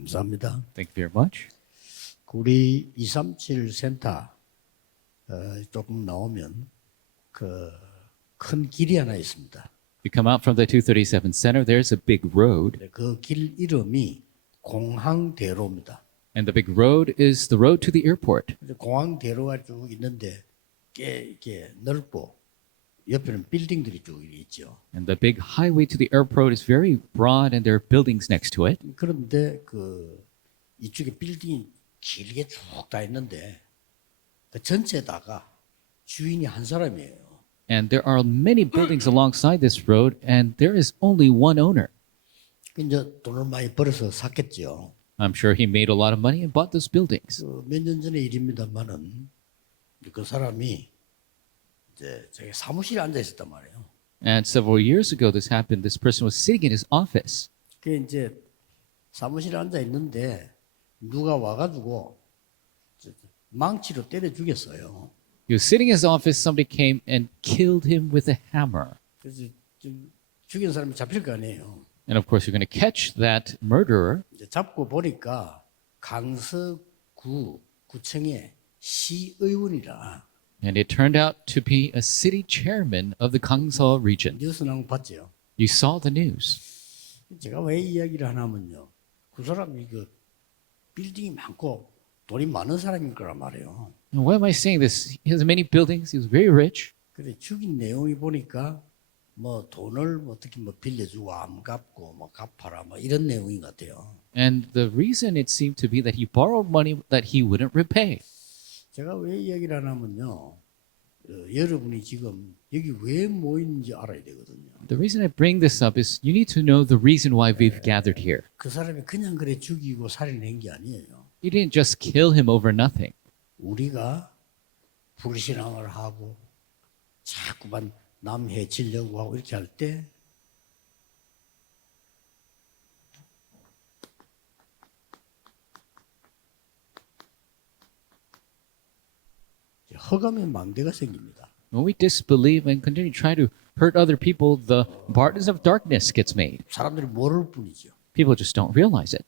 감사합니다. Thank you very much. 우리 237 센터 조금 나오면 그 큰 길이 하나 있습니다. You come out from the 237 Center, there's a big road, 그 길 이름이 공항대로입니다. and the big road is the road to the airport. 공항대로가 쭉 있는데 꽤 이렇게 넓고 옆에는 빌딩들이 쭉 있죠. And the big highway to the airport is very broad, and there are buildings next to it. 그런데 그 이쪽에 빌딩이 길게 쭉 다 있는데 그 전체다가 주인이 한 사람이에요. And there are many buildings alongside this road, and there is only one owner. 이제 돈을 많이 벌어서 샀겠죠. I'm sure he made a lot of money and bought those buildings. 몇 년 전의 일입니다만은 그 사람이 이제 저기 사무실에 앉아 있었단 말이에요. And several years ago, this happened. This person was sitting in his office, 그 이제 사무실에 앉아 있는데 누가 와가지고 망치로 때려 죽였어요. he was sitting in his office. Somebody came and killed him with a hammer. 그래서 좀 죽인 사람이 잡힐 거 아니에요. And of course, you're going to catch that murderer. 이제 잡고 보니까 강서구 구청의 시의원이라. And it turned out to be a city chairman of the Gangseo region. 뉴스 나온 거 봤죠. You saw the news. 제가 왜 이야기를 하냐면요. 그 사람이 그 빌딩이 많고 돈이 많은 사람인 거란 말이에요. And why am I saying this? He has many buildings. He was very rich. 그래 죽인 내용이 보니까 뭐 돈을 어떻게 뭐 빌려주고 안 갚고 뭐 갚아라 뭐 이런 내용인 것 같아요. And the reason it seemed to be that he borrowed money that he wouldn't repay. 제가 왜 이야기를 하냐면요. 여러분이 지금 여기 왜 모이는지 알아야 되거든요. The reason I bring this up is you need to know the reason why we've gathered here. 그 사람이 그냥 그래 죽이고 살인한 게 아니에요. You didn't just kill him over nothing. 우리가 불신앙을 하고 자꾸만 남 해치려고 하고 이렇게 할 때 허감의 망대가 생깁니다. When we disbelieve and continue to try to hurt other people, the darkness of darkness gets made. 사람들이 모를 뿐이죠. People just don't realize it.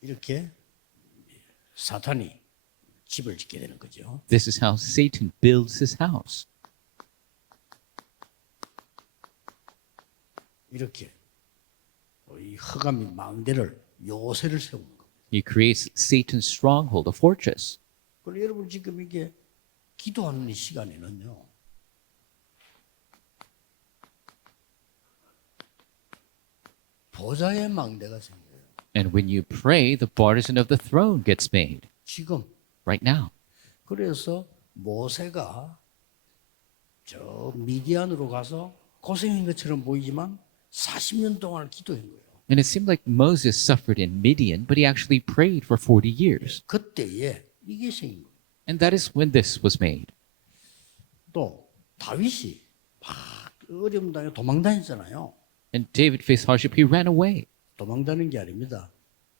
이렇게 사탄이 집을 짓게 되는 거죠. This is how Satan builds his house. 이렇게 이 허감의 망대를 요새를 세우는 겁니다. He creates Satan's stronghold, a fortress. 그리고 여러분 지금 이게 기도하는 이 시간에는요. 보좌의 망대가 생겨요. And when you pray, the partisan of the throne gets made 지금 right now. 그래서 모세가 저 미디안으로 가서 고생한 것처럼 보이지만 40년 동안 기도한 거예요. And it seemed like Moses suffered in Midian, but he actually prayed for 40 years. 그때에 이게 생긴 거예요. And that is when this was made. 또 다윗이 막 어려움 당해 도망 다녔잖아요. And David faced hardship. He ran away. 도망 다니는 게 아닙니다.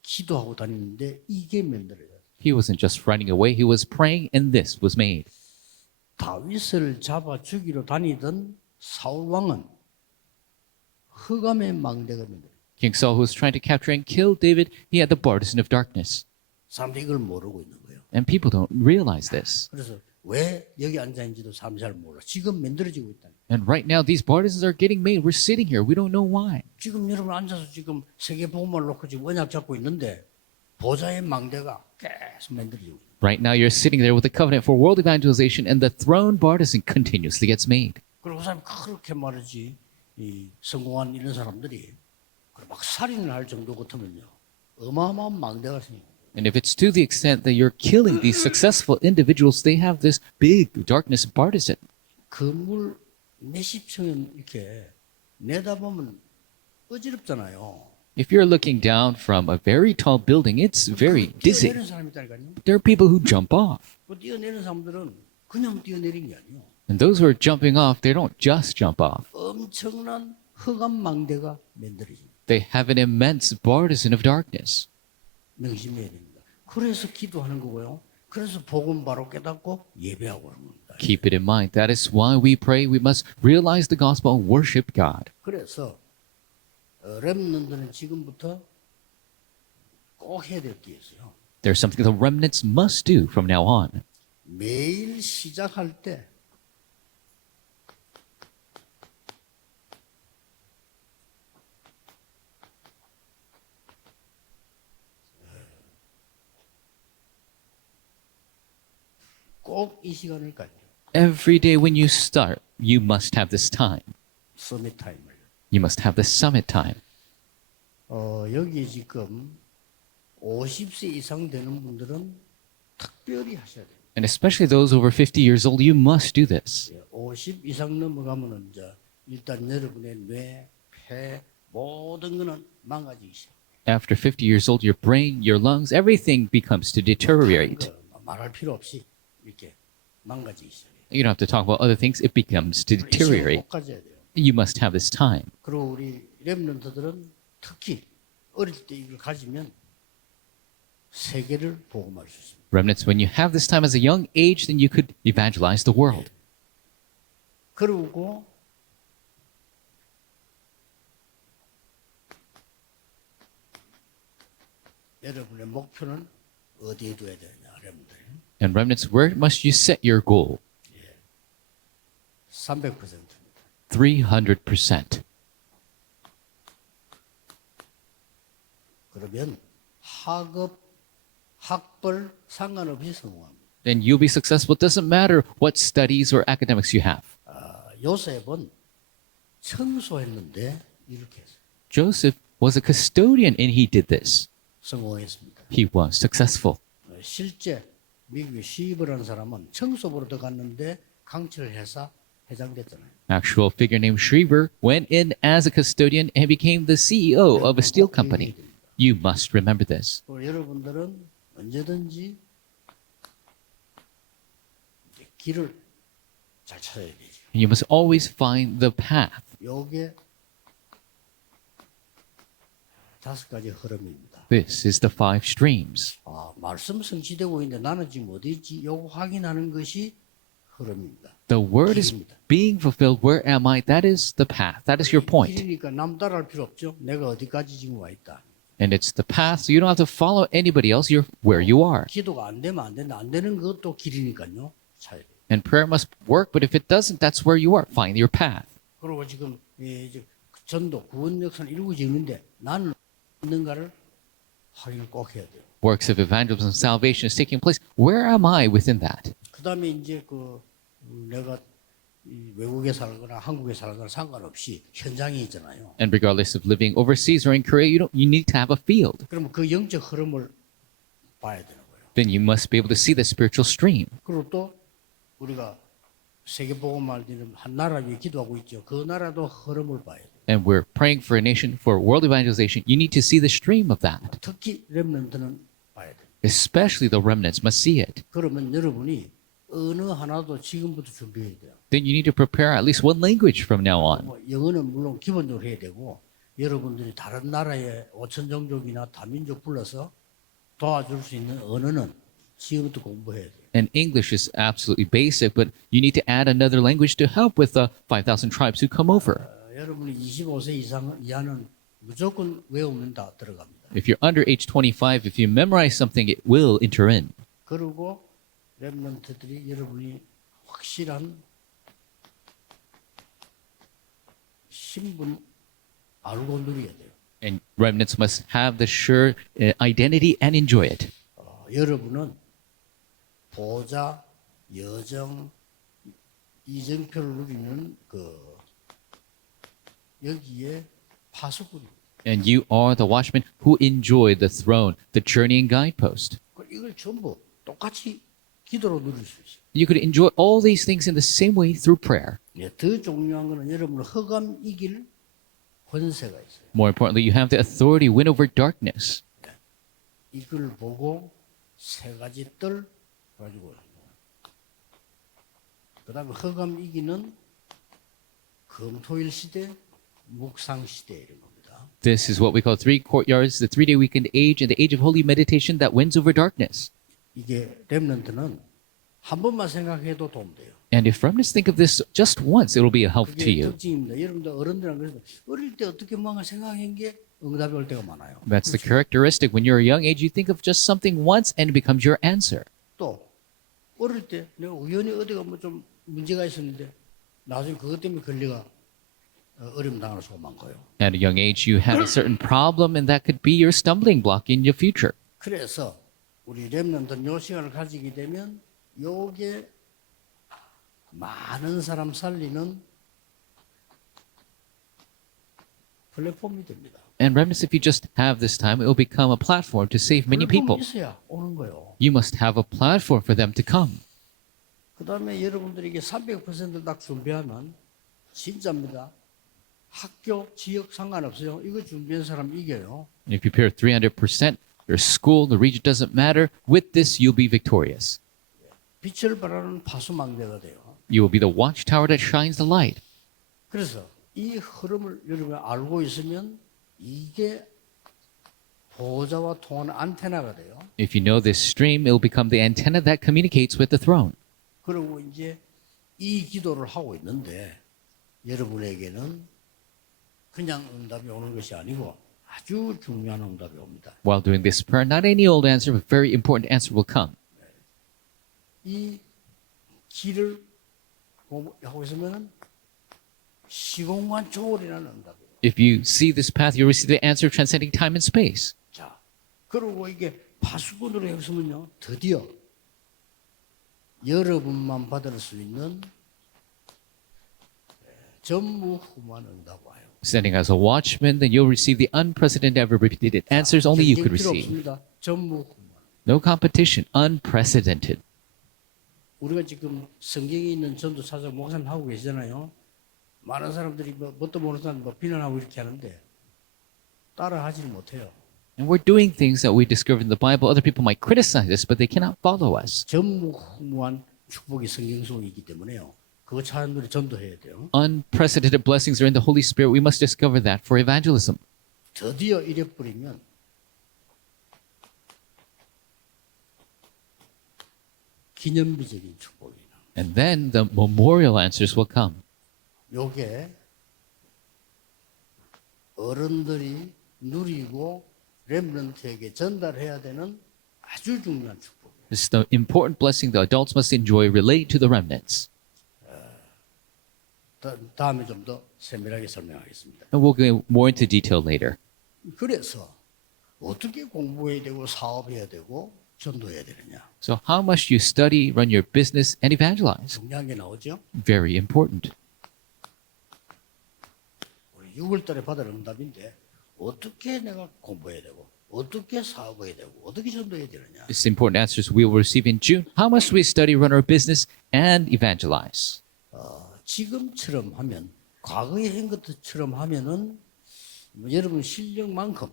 기도하고 다니는데 이게 만들어요. He wasn't just running away. He was praying, and this was made. 다윗을 잡아 죽이러 다니던 사울 왕은 흑암의 망대가 만들어요. King Saul, who was trying to capture and kill David, he had the partisan of darkness. 사람들이 이걸 모르고 있는 거예요. And people don't realize this. 그래서 왜 여기 앉아 있는지도 사람이 잘 몰라. 지금 만들어지고 있다. And right now, these partisans are getting made. We're sitting here. We don't know why. 지금 여러분 앉아서 지금 세계 복음을 놓고 지금 언약 잡고 있는데 보좌의 망대가 계속 만들어지고 있어요. Right now, you're sitting there with the covenant for world evangelization, and the throne partisan continuously gets made. 그리고 그 사람이 그렇게 말하지 이 성공한 이런 사람들이 막 살인을 할 정도 같으면요 어마어마한 망대가 생겨요. And if it's to the extent that you're killing these successful individuals, they have this big darkness partisan. 건물 몇십 층은 이렇게 내다보면 어지럽잖아요. If you're looking down from a very tall building, it's very dizzy. 뛰어내리는 사람이 있다니까요. There are people who jump off. 그 뛰어내리는 사람들은 그냥 뛰어내린 게 아니에요. And those who are jumping off, they don't just jump off. 엄청난 흑암 망대가 만들어집니다. They have an immense partisan of darkness. 명심해야 됩니다. 그래서 기도하는 거고요. 그래서 복음 바로 깨닫고 예배하고 하는 겁니다. Keep it in mind. That is why we pray. We must realize the gospel and worship God. 그래서 렘넌트는 지금부터 꼭 해야 될 게 있어요. There's something the remnants must do from now on. 매일 시작할 때 꼭 이 시간을 가져요. Every day when you start, you must have this time. 서밋 타임을. You must have this summit time. 여기 지금 50세 이상 되는 분들은 특별히 하셔야 돼요. And especially those over 50 years old, you must do this. 50 이상 넘어가면은 이제 일단 여러분의 뇌, 폐 모든 거는 망가지기 시작. After 50 years old, your brain, your lungs, everything becomes to deteriorate. 말할 필요 없이 이렇게 망가지기 시작. You don't have to talk about other things. It becomes to deteriorate. 꼭 가져야 돼요. You must have this time. 그리고 우리 렘넌트들은 특히 어릴 때 이걸 가지면 세계를 복음할 수 있습니다. Remnants, when you have this time as a young age, then you could evangelize the world. 그리고 여러분의 목표는 어디에 둬야 되느냐, 렘넌트. And remnants, where must you set your goal? 300%입니다. 300%. 그러면 학벌 상관없이 성공합니다. Then you'll be successful. It doesn't matter what studies or academics you have. 요셉은 청소했는데 이렇게 했어요. Joseph was a custodian and he did this. 성공했습니다. He was successful. 실제 미국의 시브라는 사람은 청소부로 들어갔는데 강철 회사 회장 됐잖아요. Actual figure named Shriver went in as a custodian and became the CEO of a steel company. You must remember this. 여러분들은 언제든지 길을 잘 찾아야 되죠. And you must always find the path. 요게 5가지 흐름입니다. This is the 5 streams. 말씀 성취되고 있는데 나는 지금 어디 있지? 요거 확인하는 것이 흐름입니다. The word is being fulfilled. Where am I? That is the path. That is your point. 길이니까 남 따라할 필요 없죠. 내가 어디까지 지금 와 있다. And it's the path, so you don't have to follow anybody else. You're where you are. 기도가 안 되면 안 된다. 안 되는 것도 길이니까요. 차이. And prayer must work, but if it doesn't, that's where you are. Find your path. 그리고 지금 이제 전도 구원 역사는 이루어지는데 나는 있는가를 확인을 꼭 해야 돼요. Works of evangelism and salvation is taking place. Where am I within that? 그다음에 이제 내가 이 외국에 살거나 한국에 살거나 상관없이 현장이 있잖아요. And regardless of living overseas or in Korea, you need to have a field. 그러면 그 영적 흐름을 봐야 되는 거예요. Then you must be able to see the spiritual stream. 그리고 또 우리가 세계복음할 때는 한 나라 위해 기도하고 있죠. 그 나라도 흐름을 봐야 돼요. And we're praying for a nation, for world evangelization. You need to see the stream of that. 특히 렘넌트는 봐야 돼요. Especially the remnants must see it. 그러면 여러분이 언어 하나도 지금부터 준비해야 돼요. Then you need to prepare at least one language from now on. 영어는 물론 기본적으로 해야 되고 여러분들이 다른 나라의 5천 종족이나 다민족 불러서 도와줄 수 있는 언어는 지금부터 공부해야 돼요. And English is absolutely basic, but you need to add another language to help with the 5,000 tribes who come over. 여러분이 25세 이하는 무조건 외우면 다 들어갑니다. If you're under age 25, if you memorize something, it will enter in. 그리고 렘넌트들이 여러분이 확실한 신분 알고 누려야 돼요. And remnants must have the sure identity and enjoy it. 여러분은 보좌, 여정, 이정표를 누리는 여기에 파수꾼입니다. And you are the watchmen who enjoy the throne, the journey and guidepost. 이걸 전부 똑같이 기도로 누릴 수 있어요. You could enjoy all these things in the same way through prayer. 더 중요한 것은 여러분 흑암 이길 권세가 있어요. More importantly, you have the authority to win over darkness. 이걸 보고 3가지 뜰 가지고 그다음에 흑암 이기는 금토일 시대, 묵상 시대 이런 겁니다. This is what we call 3 courtyards, the 3-day weekend age, and the age of holy meditation that wins over darkness. 이게 렘넌트는 한 번만 생각해도 도움돼요. And if remnants think of this just once, it will be a help to 그게 you. 특징입니다. 여러분들 어른들은 그래서 어릴 때 어떻게 뭔가 생각한 게 응답이 올 때가 많아요. That's the characteristic. When you're a young age, you think of just something once and it becomes your answer. 또 어릴 때 내가 우연히 어디가 뭐 좀 문제가 있었는데 나중에 그것 때문에 권리가 어려움 당할 수가 많고요. At a young age, you had a certain problem, and that could be your stumbling block in your future. 그래서 우리 렘넌트는 요 시간을 가지게 되면 요게 많은 사람 살리는 플랫폼이 됩니다. And remnants, if you just have this time, it will become a platform to save many people. 플랫폼이 있어야 오는 거예요. You must have a platform for them to come. 그 다음에 여러분들이 이게 300%를 딱 준비하면 진짜입니다. 학교, 지역 상관없어요. 이거 준비한 사람 이겨요. And if you prepare 300%, your school, the region doesn't matter. With this, you'll be victorious. 빛을 발하는 파수망대가 돼요. You will be the watchtower that shines the light. 그래서 이 흐름을 여러분이 알고 있으면 이게 보호자와 통하는 안테나가 돼요. If you know this stream, it will become the antenna that communicates with the throne. 그리고 이제 이 기도를 하고 있는데 여러분에게는 그냥 응답이 오는 것이 아니고 아주 중요한 응답이 옵니다. While doing this prayer, not any old answer, but very important answer will come. 이 길을 하고 있으면은 시공간 초월이라는 응답이에요. If you see this path, you'll receive the answer transcending time and space. 자, 그리고 이게 파수꾼으로 했으면요, 드디어 여러분만 받을 수 있는 전무후무한 응답 와요. Standing as a watchman, then you'll receive the unprecedented, ever repeated answers only you could 경쟁 필요 receive. 없습니다. 전무후무한. No competition, unprecedented. 우리가 지금 성경에 있는 전도 사역 목사님 하고 계시잖아요. 많은 사람들이 뭣도 모르는 사람 비난하고 이렇게 하는데 따라하지를 못해요. And we're doing things that we discovered in the Bible. Other people might criticize us, but they cannot follow us. 전무후무한 축복이 성경 속에 있기 때문에요. 그거 사람들이 전도해야 돼요. Unprecedented blessings are in the Holy Spirit. We must discover that for evangelism. 드디어 이래 버리면 기념비적인 축복이 나. And then the memorial answers will come. 요게 어른들이 누리고 렘넌트에게 전달해야 되는 아주 중요한 축복이에요. This is the important blessing the adults must enjoy related to the remnants. 다음에 좀 더 세밀하게 설명하겠습니다. And we'll go more into detail later. 그래서 어떻게 공부해야 되고 사업해야 되고 전도해야 되느냐. So, how must you study, run your business, and evangelize? 중요한 게 나오죠. Very important. 우리 6월 달에 받을 응답인데 어떻게 내가 공부해야 되고 어떻게 사업해야 되고 어떻게 전도해야 되느냐. This important answers we will receive in June. How must we study, run our business, and evangelize? 지금처럼 하면 과거에 한 것처럼 하면은 여러분 실력만큼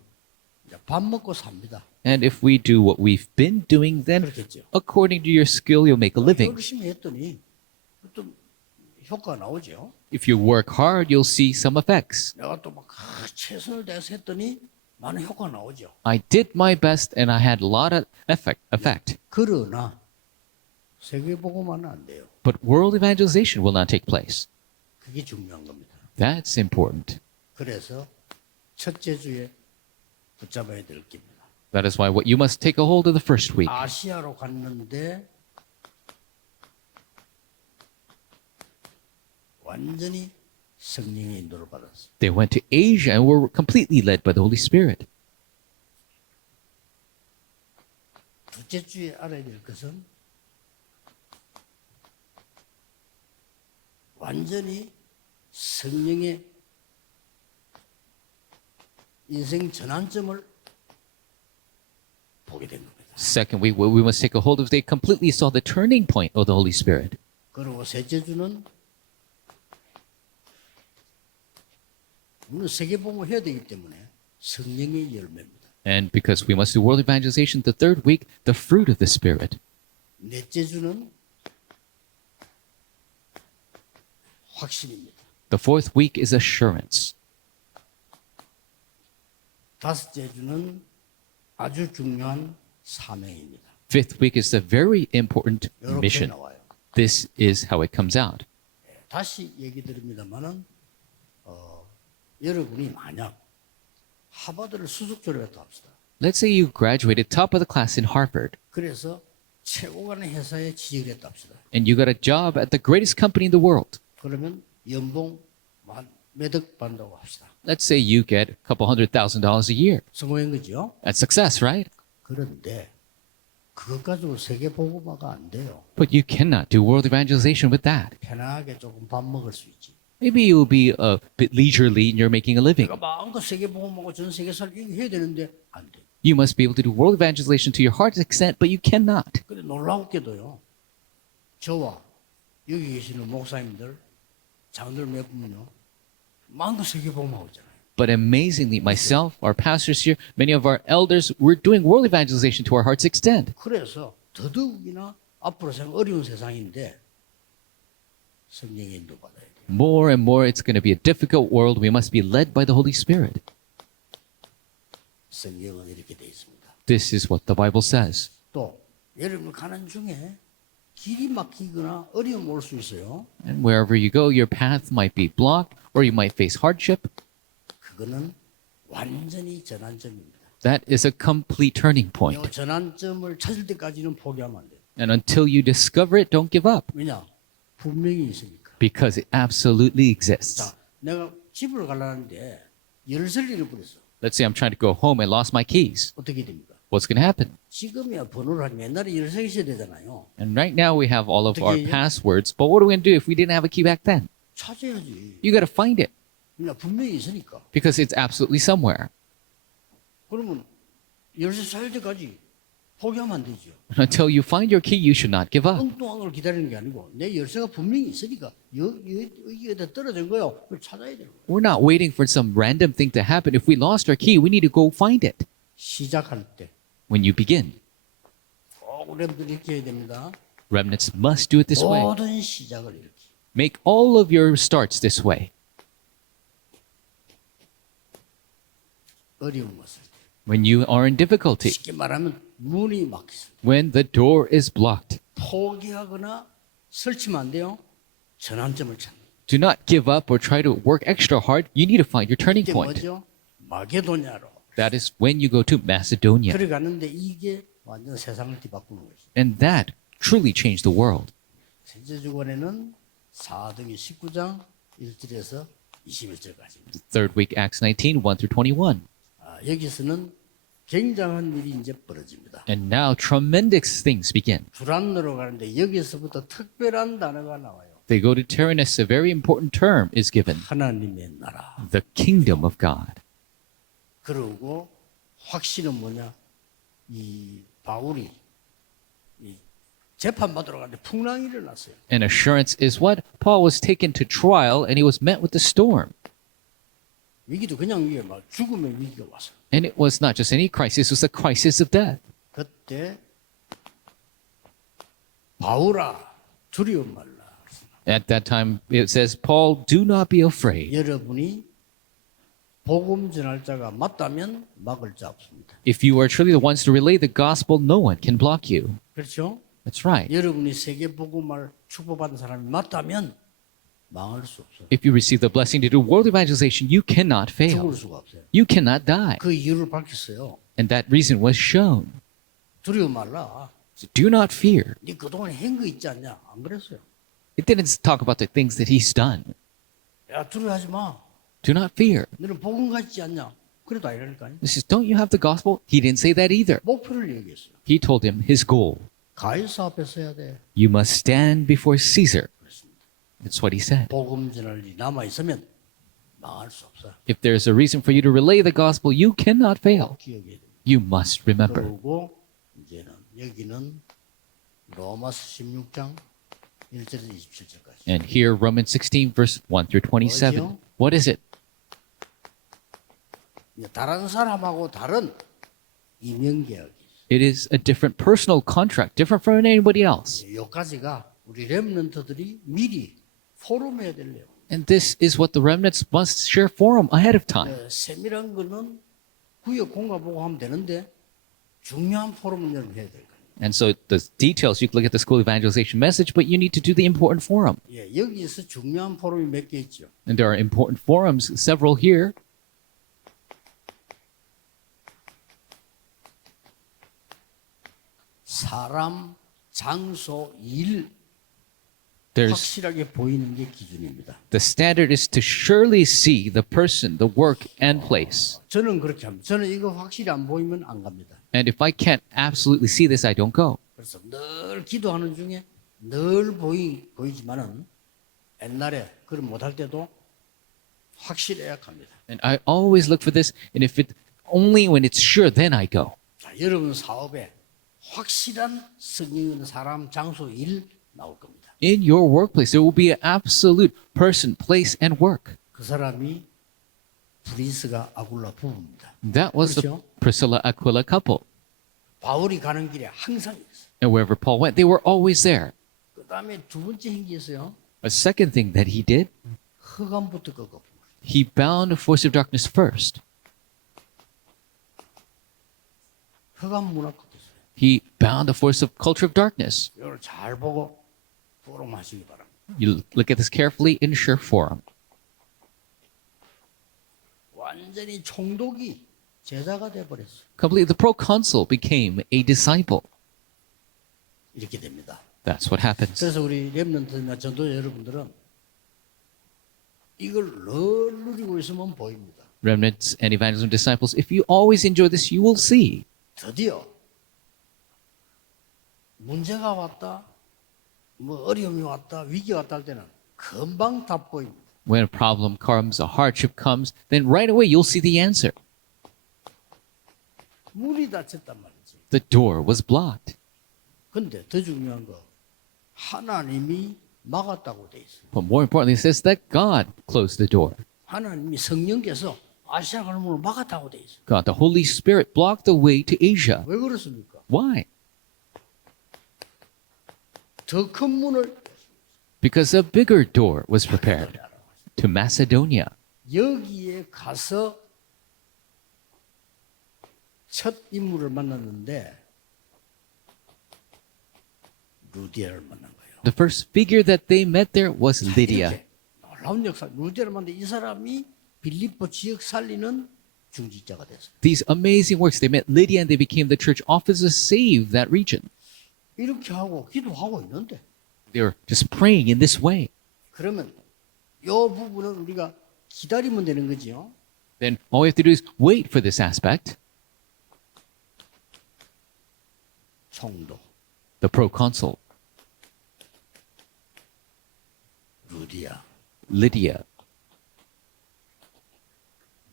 이제 밥 먹고 삽니다. And if we do what we've been doing, then 그렇겠죠. according to your skill, you'll make a living. 열심히 했더니 또 효과가 나오죠. If you work hard, you'll see some effects. 내가 또 막 최선을 다해서 했더니 많은 효과가 나오죠. I did my best and I had a lot of effect. 그러나 세계복음화는 안 돼요. But world evangelization will not take place. 그게 중요한 겁니다. That's important. 그래서 첫째 주에 붙잡아야 될 겁니다. That is why what you must take a hold of the first week. 아시아로 갔는데 완전히 성령의 인도를 받았어요. They went to Asia and were completely led by the Holy Spirit. 둘째 주에 알아야 될 것은 완전히 성령의 인생 전환점을 보게 된 겁니다. Second week, what we must take a hold of, they completely saw the turning point of the Holy Spirit. 그리고 셋째 주는 우리는 세계복음을 해야 되기 때문에 성령의 열매입니다. And because we must do world evangelization, the third week, the fruit of the Spirit. 넷째 주는 확신입니다. The fourth week is assurance. 다섯째 주는 아주 중요한 사명입니다. Fifth week is a very important 이렇게 mission. 나와요. This is how it comes out. 다시 얘기 드립니다만은 여러분이 만약 하버드를 수석 졸업했다 합시다. Let's say you graduated top of the class in Harvard 그래서 최고 간의 회사에 취직을 했다 합시다. and you got a job at the greatest company in the world. 그러면 연봉 몇억 받는다고 합시다. Let's say you get a couple $100,000 a year. 성공한 거죠. That's success, right? 그런데 그것 가지고 세계 복음화가 안 돼요. But you cannot do world evangelization with that. 편하게 조금 밥 먹을 수 있지. Maybe you'll be a bit leisurely and you're making a living. 내가 마음껏 세계 복음하고 전 세계 살기 해야 되는데 안 돼. You must be able to do world evangelization to your heart's extent, but you cannot. 근데 놀라웠게도요. 저와 여기 계시는 목사님들, 장들 몇 분요. 마음껏 세계 복음하고 있잖아요. But amazingly, myself, our pastors here, many of our elders, we're doing world evangelization to our heart's extent. 그래서 더더욱이나 앞으로 어려운 세상인데 성령의 인도 받아야 돼요. More and more, it's going to be a difficult world. We must be led by the Holy Spirit. 성경은 이렇게 돼 있습니다. This is what the Bible says. 또 여러분 가는 중에 길이 막히거나 어려움 올 수 있어요. And wherever you go, your path might be blocked or you might face hardship. 그거는 완전히 전환점입니다. That is a complete turning 이 point. 전환점을 찾을 때까지는 포기하면 안 돼요. And until you discover it, don't give up 왜냐? 분명히 있으니까. because it absolutely exists. 자, 내가 집을 가려는데 열쇠를 잃어버렸어. Let's say I'm trying to go home and lost my keys. 어떻게 됩니까? What's going to happen? 지금이야 번호를 하면 옛날에 열쇠가 있어야 되잖아요. And right now we have all of our 어떻게 해요? passwords, but what are we going to do if we didn't have a key back then? 찾아야지. You got to find it 그냥 분명히 있으니까. because it's absolutely somewhere. 그러면 열쇠 찾을 때까지 포기하면 안 되죠. And until you find your key, you should not give up. 엉뚱한 걸 기다리는 게 아니고 내 열쇠가 분명히 있으니까 여기에다 떨어진 거요. 그걸 찾아야 되는 거예요. We're not waiting for some random thing to happen. If we lost our key, we need to go find it. 시작할 때 When you begin, 프로그램들이 이렇게 해야 됩니다. remnants must do it this way. 모든 시작을 이렇게. Make all of your starts this way. 어려운 것을. When you are in difficulty, 쉽게 말하면 문이 막혔어요. when the door is blocked, 포기하거나 설치면 안 돼요. 전환점을 찾는. do not give up or try to work extra hard. You need to find your turning 이게 point. 뭐죠? 마게도냐로. That is when you go to Macedonia. 들어가는데 이게 완전 세상을 뒤바꾸는 거죠. And that truly changed the world. 세제주권에는 4등이 19장 1절에서 21절까지입니다. Third week, Acts 19, 1 through 21. 여기서는 굉장한 일이 이제 벌어집니다. And now tremendous things begin. 두란노로 가는데 여기서부터 특별한 단어가 나와요. They go to Tyrannus. A very important term is given. 하나님의 나라. The kingdom of God. 그리고 확신은 뭐냐? 이 바울이 이 재판받으러 가는데 풍랑이 일어났어요. And assurance is what? Paul was taken to trial and he was met with the storm. 위기도 그냥 위기가 막 죽음의 위기가 왔어요. And it was not just any crisis, it was a crisis of death. 그때 바울아 두려워 말라. At that time, it says, Paul, do not be afraid. 여러분이 복음 전할 자가 맞다면 막을 자 없습니다. If you are truly the ones to relay the gospel, no one can block you. 그렇죠? That's right. 여러분이 세계 복음을 축복받은 사람이 맞다면 망할 수 없어요. If you receive the blessing to do world evangelization, you cannot fail. 죽을 수가 없어요. You cannot die. 그 이유를 밝혔어요. And that reason was shown. 두려워 말라. So do not fear. 네 그동안 한 거 있지 않냐? 안 그랬어요. It didn't talk about the things that he's done. 야 두려워하지 마. Do not fear. 너는 복음 같지 않냐? 그래도 아니라니까요. This is, don't you have the gospel? He didn't say that either. 목표를 얘기했어요. He told him his goal. 가이사 앞에 서야 돼. You must stand before Caesar. 그렇습니다. That's what he said. 복음 전할 일이 남아 있으면 망할 수 없어요. If there's a reason for you to relay the gospel, you cannot fail. 기억해야 됩니다. You must remember. 그리고 이제는 여기는 로마서 16장 1절에서 27절까지. And here, Romans 16, verse 1 through 27. What is it? 다른 사람하고 다른 이명계약이 It is a different personal contract, different from anybody else. 여기까지가 우리 렘넌트들이 미리 포럼해야 될래요. And this is what the remnants must share for them ahead of time. 세밀한 거는 구역 공가 보고 하면 되는데 중요한 포럼은 여러분 해야 될 거예요. And so the details, you can look at the school evangelization message, but you need to do the important forum. 예, 여기서 중요한 포럼이 몇 개 있죠. And there are important forums, several here. 사람, 장소, 일 There's 확실하게 보이는 게 기준입니다. the standard is to surely see the person, the work, and place. 저는 그렇게 합니다. 저는 이거 확실히 안 보이면 안 갑니다. And if I can't absolutely see this, I don't go. 그래서 늘 기도하는 중에 늘 보이지만은 옛날에 그걸 못할 때도 확실해야 합니다. And I always look for this, and if it only when it's sure, then I go. 자, 여러분 사업에 확실한 성령 있는 사람, 장소, 일 나올 겁니다. In your workplace, there will be an absolute person, place, and work. 그 사람이 브리스가 아굴라 부부입니다. That was the 그렇죠? Priscilla Aquila couple. 바울이 가는 길에 항상 있어요. And wherever Paul went, they were always there. 그 다음에 두 번째 행기였어요. A second thing that he did, 흑암부터 꺾어. he bound the force of darkness first. 흑암 문화 꺾었어요. He bound the force of culture of darkness. 이걸 잘 보고 포럼 하시기 바랍니다. You look at this carefully, ensure forum. 완전히 총독이 제자가 돼버렸어요. Completely, the proconsul became a disciple. 이렇게 됩니다. That's what happens. 그래서 우리 렘넌트나 전도자 여러분들은 이걸 늘 누리고 있으면 보입니다. Remnants and evangelism disciples, if you always enjoy this, you will see. 드디어 문제가 왔다, 뭐 어려움이 왔다, 위기가 왔다 할 때는 금방 답 보입니다. When a problem comes, a hardship comes, then right away you'll see the answer. 문이 닫혔단 말이지. The door was blocked. 근데 더 중요한 거 하나님이 막았다고 돼 있어요. But more importantly, it says that God closed the door. 하나님이 성령께서 아시아 가는 문을 막았다고 돼 있어요. God, the Holy Spirit, blocked the way to Asia. 왜 그렇습니까? Why? 더 큰 문을 Because a bigger door was prepared to Macedonia. 여기에 가서 첫 인물을 만났는데 루디아를 만난 거예요. The first figure that they met there was Lydia. 이렇게 놀라운 역사. 루디아를 만났는데 이 사람이 빌립보 지역 살리는 중직자가 됐어요. These amazing works, they met Lydia and they became the church officers, saved that region. 이렇게 하고 기도하고 있는데 They were just praying in this way. 그러면 이 부분은 우리가 기다리면 되는 거지요. Then all we have to do is wait for this aspect. 총독, The proconsul, 루디아, Lydia,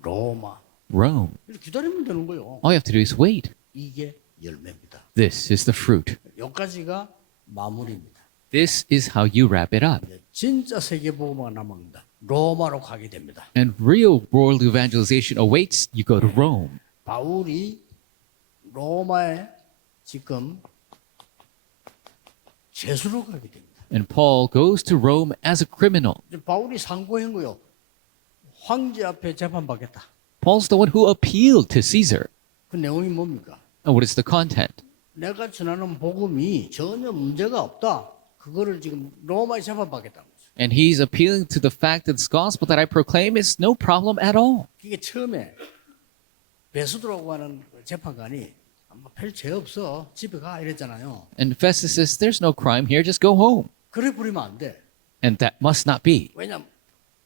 로마 Rome. 이렇게 기다리면 되는 거예요. All you have to do is wait. 이게 열매입니다. This is the fruit. 여기까지가 마무리입니다. This is how you wrap it up. 이제 진짜 세계복음화가 남아갑니다. 로마로 가게 됩니다. And real world evangelization awaits. You go to Rome. 바울이 로마에 지금 죄수로 가게 됩니다. And Paul goes to Rome as a criminal. 이제 바울이 상고한 거요. 황제 앞에 재판받겠다. Paul's the one who appealed to Caesar. 그 내용이 뭡니까? And what is the content? 내가 전하는 복음이 전혀 문제가 없다. 그거를 지금 로마에 재판받겠다는 거죠. And he's appealing to the fact that this gospel that I proclaim is no problem at all. 이게 처음에 베스도라고 하는 재판관이 아마 별 죄 없어. 집에 가 이랬잖아요. And Festus says, there's no crime here, just go home. 그래 버리면 안 돼. And that must not be. 왜냐면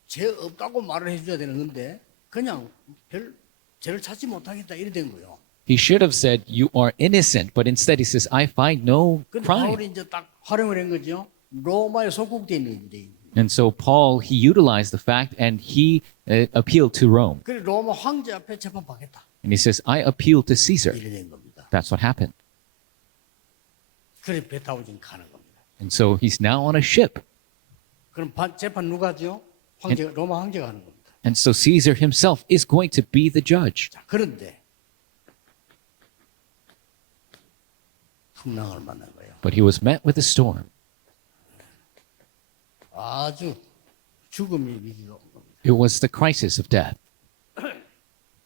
죄 없다고 말을 해줘야 되는 건데 그냥 별 죄를 찾지 못하겠다 이래 된 거예요. He should have said, you are innocent, but instead he says, I find no 근데 crime. 바울이 이제 딱 활용을 한 거죠. 로마에 속국돼 있는 유대인. And so Paul, he utilized the fact and he appealed to Rome. 그래 로마 황제 앞에 재판받겠다. And he says, I appeal to Caesar. 이래 된 겁니다. That's what happened. 그래 배 타고 지금 가는 겁니다. And so he's now on a ship. 그럼 재판 누가 하죠? 황제 로마 황제가 하는 겁니다. And so Caesar himself is going to be the judge. 자 그런데 풍랑을 만난 거예요. But he was met with a storm. 아주 죽음의 위기가 온 겁니다. It was the crisis of death.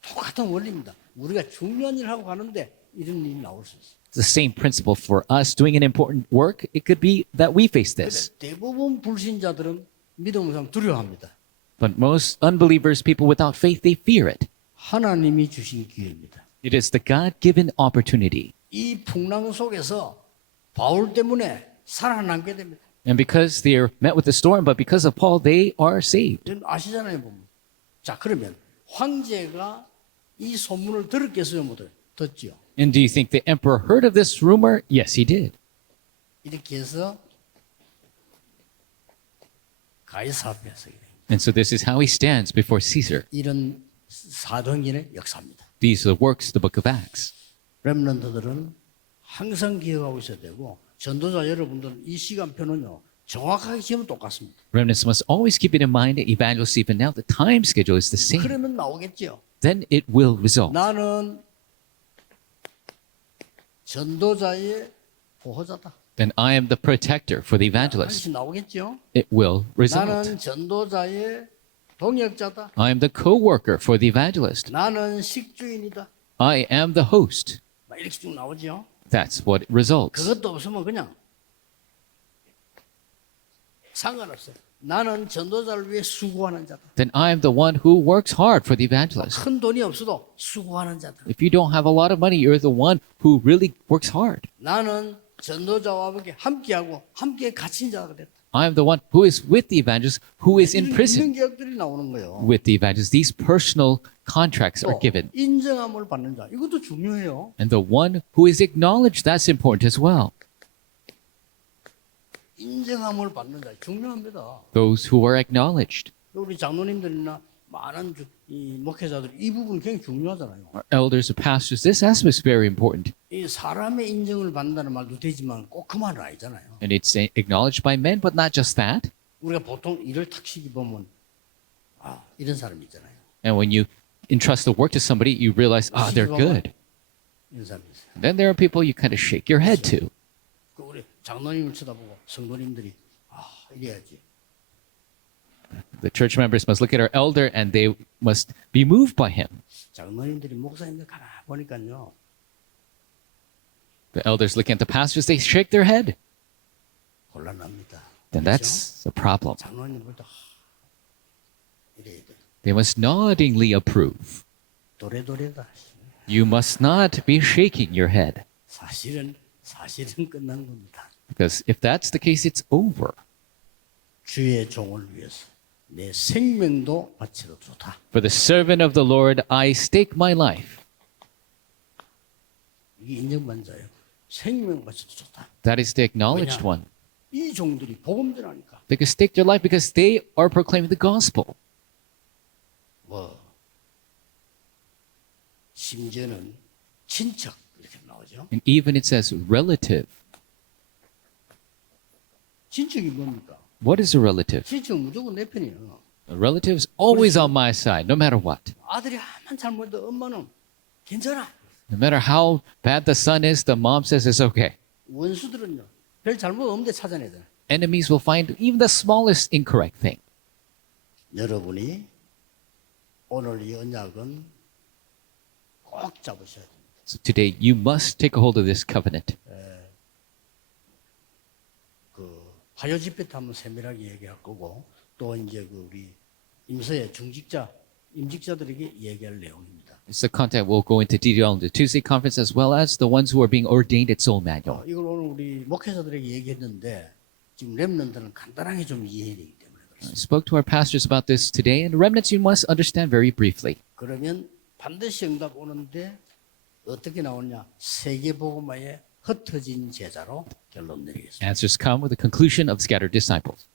똑같은 원리입니다. 우리가 중요한 일을 하고 가는데 이런 일이 나올 수 있어요. the same principle for us doing an important work. It could be that we face 근데 this. 대부분 불신자들은 믿음 이상 두려워합니다. But most unbelievers, people without faith, they fear it. 하나님이 주신 기회입니다. It is the God-given opportunity. 이 풍랑 속에서 바울 때문에 살아남게 됩니다. And because they are met with the storm, but because of Paul, they are saved. 여러분 아시잖아요, 보면. 자, 그러면 황제가 이 소문을 들었겠어요, 못 듣지요? And do you think the emperor heard of this rumor? Yes, he did. 이렇게 해서 가이사 앞에 서게 됩니다. And so this is how he stands before Caesar. 이런 사도행전의 역사입니다. These are the works of the book of Acts. 렘넌트들은 항상 기억하고 있어야 되고 전도자 여러분들은 이 시간표는요 정확하게 지으면 똑같습니다. Remnants must always keep it in mind. Evangelists, even now, the time schedule is the same. 그러면 나오겠죠. Then it will result. 나는 전도자의 보호자다. Then I am the protector for the evangelist. 하나씩 나오겠죠. It will result. 나는 전도자의 동역자다. I am the co-worker for the evangelist. 나는 식주인이다. I am the host. 막 이렇게 쭉 나오죠. That's what results. 그것도 없으면 그냥 상관없어요. 나는 전도자를 위해 수고하는 자다. Then I am the one who works hard for the evangelist. 큰 돈이 없어도 수고하는 자다. If you don't have a lot of money, you're the one who really works hard. 나는 전도자와 함께하고 함께 갇힌 자가 됐다. I am the one who is with the evangelist, who is in prison 이런 계약들이 나오는 거예요. with the evangelist. These personal contracts are 또 given. 인정함을 받는 자 이것도 중요해요. And the one who is acknowledged, that's important as well. 인정함을 받는 자 중요합니다. Those who are acknowledged. 우리 장로님들이나 많은 이 목회자들 이 부분 굉장히 중요하잖아요. Our elders or pastors, this aspect is very important. 이 사람의 인정을 받는다는 말도 되지만 꼭 그 말은 아니잖아요. And it's acknowledged by men, but not just that. 우리가 보통 일을 탁 시키보면 이런 사람이 있잖아요. And when you entrust the work to somebody, you realize, they're good. 이런 사람이 있어요. Then there are people you kind of shake your head to. 그 우리 장로님을 쳐다보고 성도님들이 이래야지. The church members must look at our elder and they must be moved by him. 장로님들이 목사님들 가만 보니까요. The elders looking at the pastors, they shake their head. 곤란합니다. Then that's a problem. 장로님들도 이래야 돼. They must noddingly approve. 도래도래다. You must not be shaking your head. 사실은 끝난 겁니다. Because if that's the case, it's over. 주의 종을 위해서 내 생명도 바치러 좋다. For the servant of the Lord, I stake my life. 이게 인정받는 자예요. 생명 바치러 좋다. That is the acknowledged 왜냐? one. 이 종들이 복음 전하니까 They can stake their life because they are proclaiming the gospel. 심지어는 친척 이렇게 나오죠. And even it says relative. 친척이 뭡니까? What is a relative? 친척 무조건 내 편이에요. A relative is always on my side, no matter what. 아들이 아무리 잘못해도 엄마는 괜찮아. No matter how bad the son is, the mom says it's okay. 원수들은요. 별 잘못 없는데 찾아내야 돼. Enemies will find even the smallest incorrect thing. 여러분이 오늘 이 언약은 꼭 잡으셔야 됩니다. So today, you must take a hold of this covenant. 화요 집회 때 한번 세밀하게 얘기할 거고 또 이제 우리 임서의 임직자들에게 얘기할 내용입니다. It's the content we'll go into detail on the Tuesday conference as well as the ones who are being ordained at Soul Manual. 이걸 오늘 우리 목회자들에게 얘기했는데 지금 렘넌트는 간단하게 좀 이해해야 되기 때문에 I 그렇습니다. spoke to our pastors about this today, and remnants you must understand very briefly. 그러면 반드시 응답 오는데 어떻게 나오냐? 세계복음화에 흩어진 제자로 결론 내리겠습니다. Answers come with the conclusion of scattered disciples.